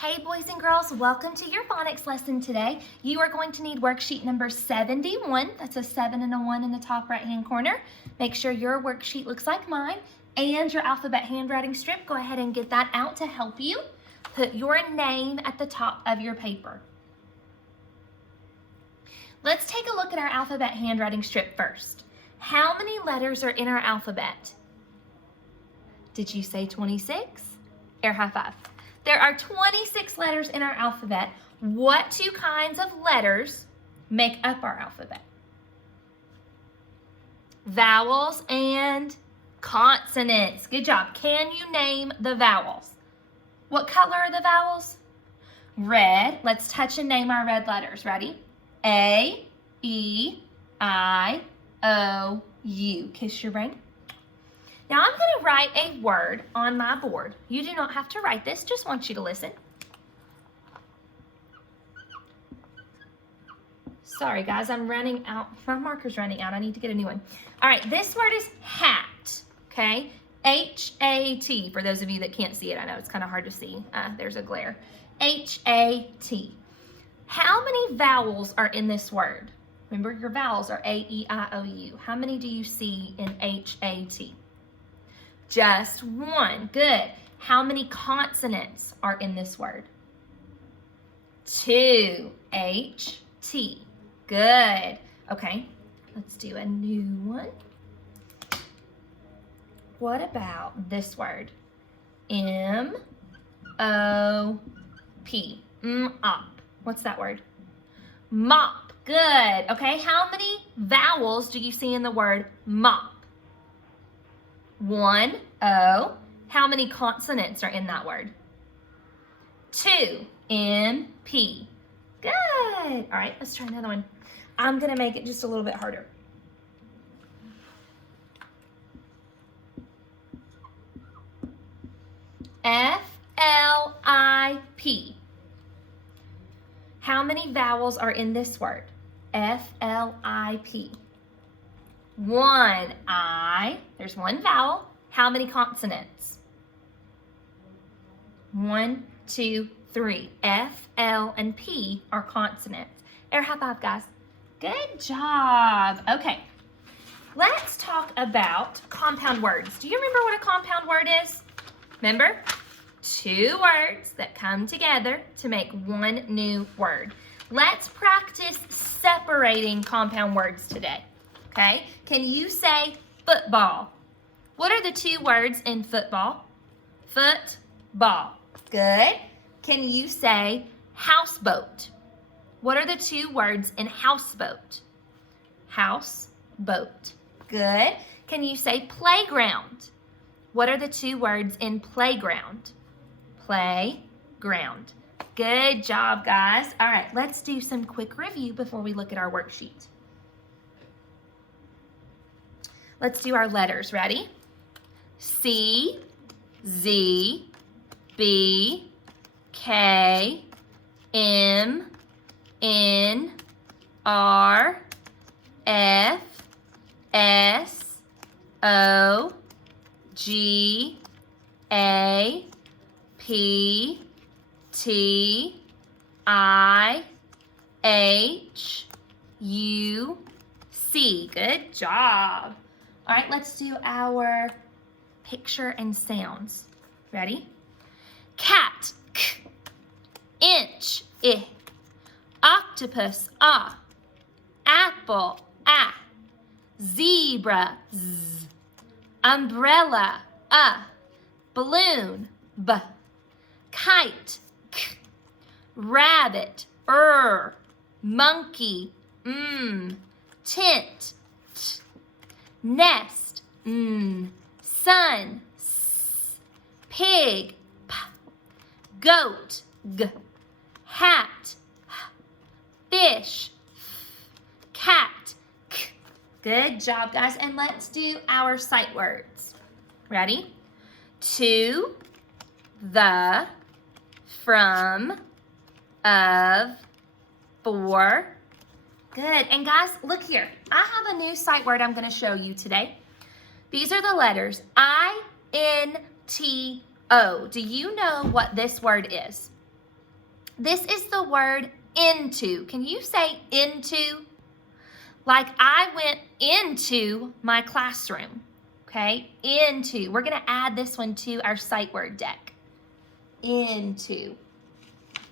Hey boys and girls, welcome to your phonics lesson today. You are going to need worksheet number 71. That's a 7 and a 1 in the top right hand corner. Make sure your worksheet looks like mine and your alphabet handwriting strip. Go ahead and get that out to help you. Put your name at the top of your paper. Let's take a look at our alphabet handwriting strip first. How many letters are in our alphabet? Did you say 26? Air high five. There are 26 letters in our alphabet. What two kinds of letters make up our alphabet? Vowels and consonants. Good job. Can you name the vowels? What color are the vowels? Red. Let's touch and name our red letters. Ready? A, E, I, O, U. Kiss your brain. Now I'm going to write a word on my board. You do not have to write this, just want you to listen. Sorry guys, I'm running out. My marker's running out. I need to get a new one. All right, this word is hat, okay? H-A-T, for those of you that can't see it. I know it's kind of hard to see. There's a glare. H-A-T. How many vowels are in this word? Remember, your vowels are A-E-I-O-U. How many do you see in H-A-T? Just one. Good. How many consonants are in this word? 2. H-T. Good. Okay, let's do a new one. What about this word? M-O-P. Mop. What's that word? Mop. Good. Okay, how many vowels do you see in the word mop? 1, O. How many consonants are in that word? 2, M, P. Good. All right, let's try another one. I'm going to make it just a little bit harder. F-L-I-P. How many vowels are in this word? F-L-I-P. 1, I. There's one vowel. How many consonants? 1, 2, 3. F, L, and P are consonants. Air high five, guys. Good job. Okay, let's talk about compound words. Do you remember what a compound word is? Remember? 2 words that come together to make one new word. Let's practice separating compound words today. Okay, can you say football? What are the 2 words in football? Football. Good. Can you say houseboat? What are the 2 words in houseboat? Houseboat. Good. Can you say playground? What are the 2 words in playground? Playground. Good job, guys. All right, let's do some quick review before we look at our worksheet. Let's do our letters. Ready? C, Z, B, K, M, N, R, F, S, O, G, A, P, T, I, H, U, C. Good job. All right, let's do our picture and sounds. Ready? Cat, k. Inch, I. Octopus, ah. Apple, ah. Zebra, z. Umbrella, Balloon, b. Kite, k. Rabbit, Monkey, Tent, t. Nest, Sun, s. Pig, p. Goat, g. Hat, h. Fish, f. Cat, k. Good job, guys. And let's do our sight words. Ready? To, the, from, of, for. Good. And guys, look here. I have a new sight word I'm going to show you today. These are the letters I-N-T-O. Do you know what this word is? This is the word into. Can you say into? Like I went into my classroom, okay? Into. We're gonna add this one to our sight word deck. Into.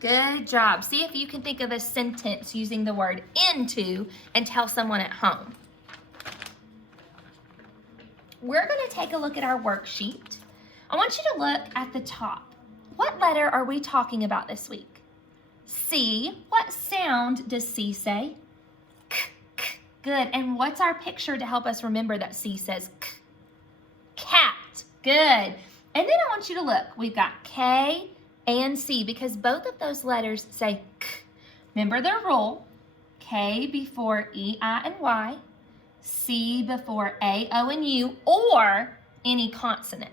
Good job. See if you can think of a sentence using the word into and tell someone at home. We're gonna take a look at our worksheet. I want you to look at the top. What letter are we talking about this week? C. What sound does C say? K, k. Good. And what's our picture to help us remember that C says k? Cat. Good. And then I want you to look. We've got K and C because both of those letters say k. Remember their rule. K before E, I, and Y. C before A, O, and U, or any consonant.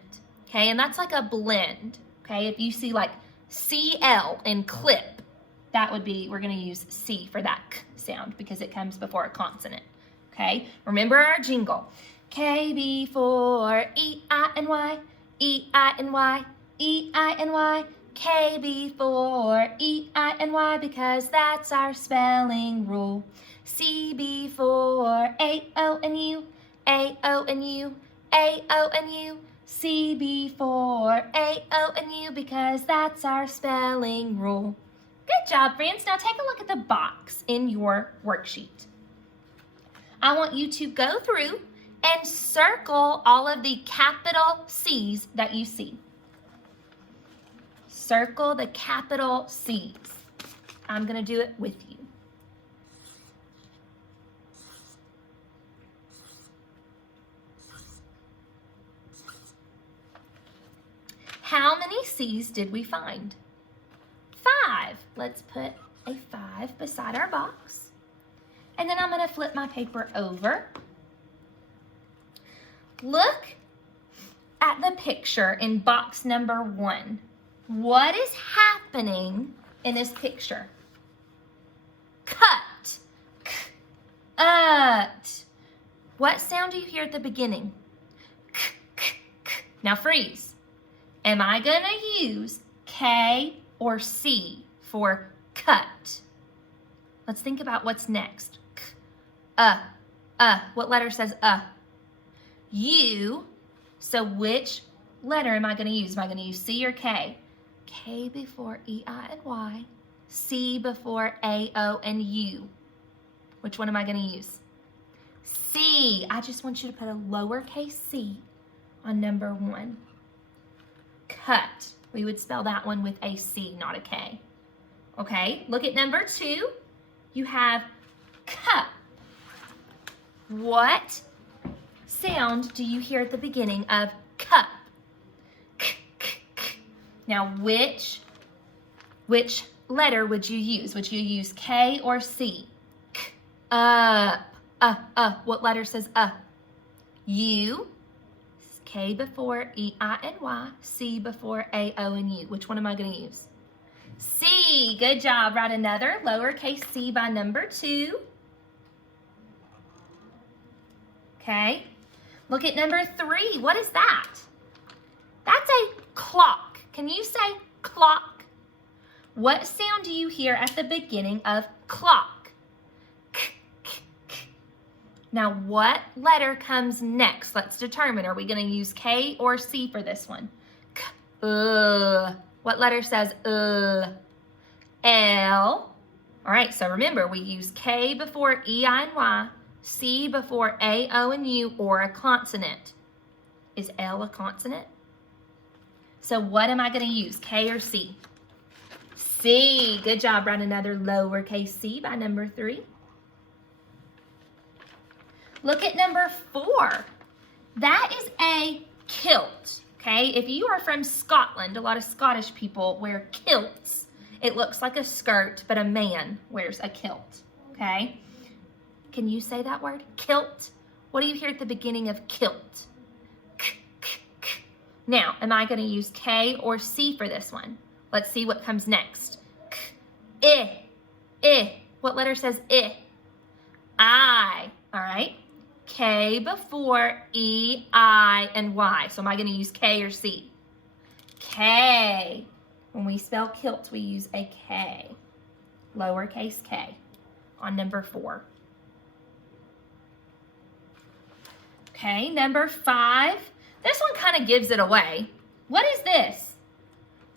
Okay, and that's like a blend. Okay, if you see like CL in clip, that would be, we're going to use C for that k sound because it comes before a consonant. Okay, remember our jingle. K before E, I, and Y, E, I, and Y, E, I, and Y. K before E, I, and Y because that's our spelling rule. C before A, O, and U, A, O, and U, A, O, and U. C before A, O, and U because that's our spelling rule. Good job, friends. Now take a look at the box in your worksheet. I want you to go through and circle all of the capital C's that you see. Circle the capital C's. I'm going to do it with you. How many C's did we find? 5. Let's put a 5 beside our box. And then I'm going to flip my paper over. Look at the picture in box number 1. What is happening in this picture? Cut. Cut. What sound do you hear at the beginning? Now freeze. Am I going to use K or C for cut? Let's think about what's next. What letter says U. So which letter am I going to use? Am I going to use C or K? K before E, I, and Y. C before A, O, and U. Which one am I going to use? C. I just want you to put a lowercase c on number 1. Cut. We would spell that one with a C, not a K. Okay, look at number 2. You have cup. What sound do you hear at the beginning of cup? K, k, k. Now, which letter would you use? Would you use K or C? K, What letter says U. K before E, I, and Y. C before A, O, and U. Which one am I going to use? C. Good job. Write another lowercase c by number 2. Okay. Look at number 3. What is that? That's a clock. Can you say clock? What sound do you hear at the beginning of clock? Now, what letter comes next? Let's determine. Are we going to use K or C for this one? What letter says L? All right, so remember, we use K before E, I, and Y, C before A, O, and U, or a consonant. Is L a consonant? So what am I going to use, K or C? C. Good job. Write another lowercase c by number 3. Look at number 4. That is a kilt, okay? If you are from Scotland, a lot of Scottish people wear kilts. It looks like a skirt, but a man wears a kilt, okay? Can you say that word? Kilt. What do you hear at the beginning of kilt? K, k, k. Now, am I going to use K or C for this one? Let's see what comes next. K, I. What letter says I? I. All right. K before E, I, and Y. So am I going to use K or C? K. When we spell kilt, we use a K, lowercase k, on number 4. Okay, number 5. This one kind of gives it away. What is this?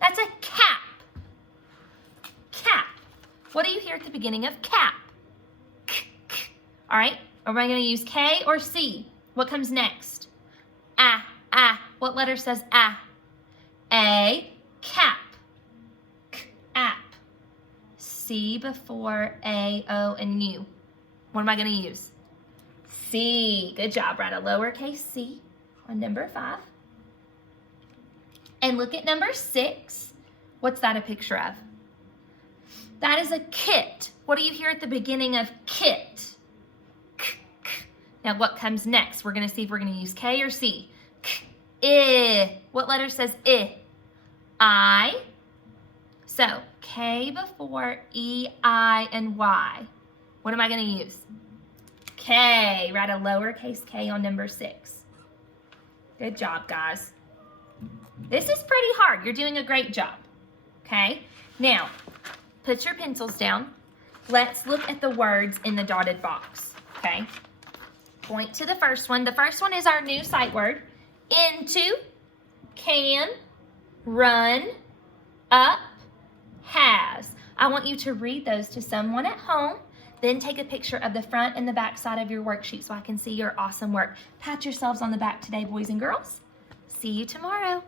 That's a cap. Cap. What do you hear at the beginning of cap? K, k. All right, am I going to use K or C? What comes next? Ah. What letter says ah? A, cap. K, app. C before A, O, and U. What am I going to use? C. Good job. Write a lowercase c on number 5. And look at number 6. What's that a picture of? That is a kit. What do you hear at the beginning of kit? K, k. Now what comes next? We're going to see if we're going to use K or C. K, I. What letter says I? I. So K before E, I, and Y. What am I going to use? K. Write a lowercase k on number 6. Good job, guys. This is pretty hard. You're doing a great job. Okay? Now, put your pencils down. Let's look at the words in the dotted box. Okay? Point to the first one. The first one is our new sight word. Into, can, run, up, has. I want you to read those to someone at home. Then take a picture of the front and the back side of your worksheet so I can see your awesome work. Pat yourselves on the back today, boys and girls. See you tomorrow.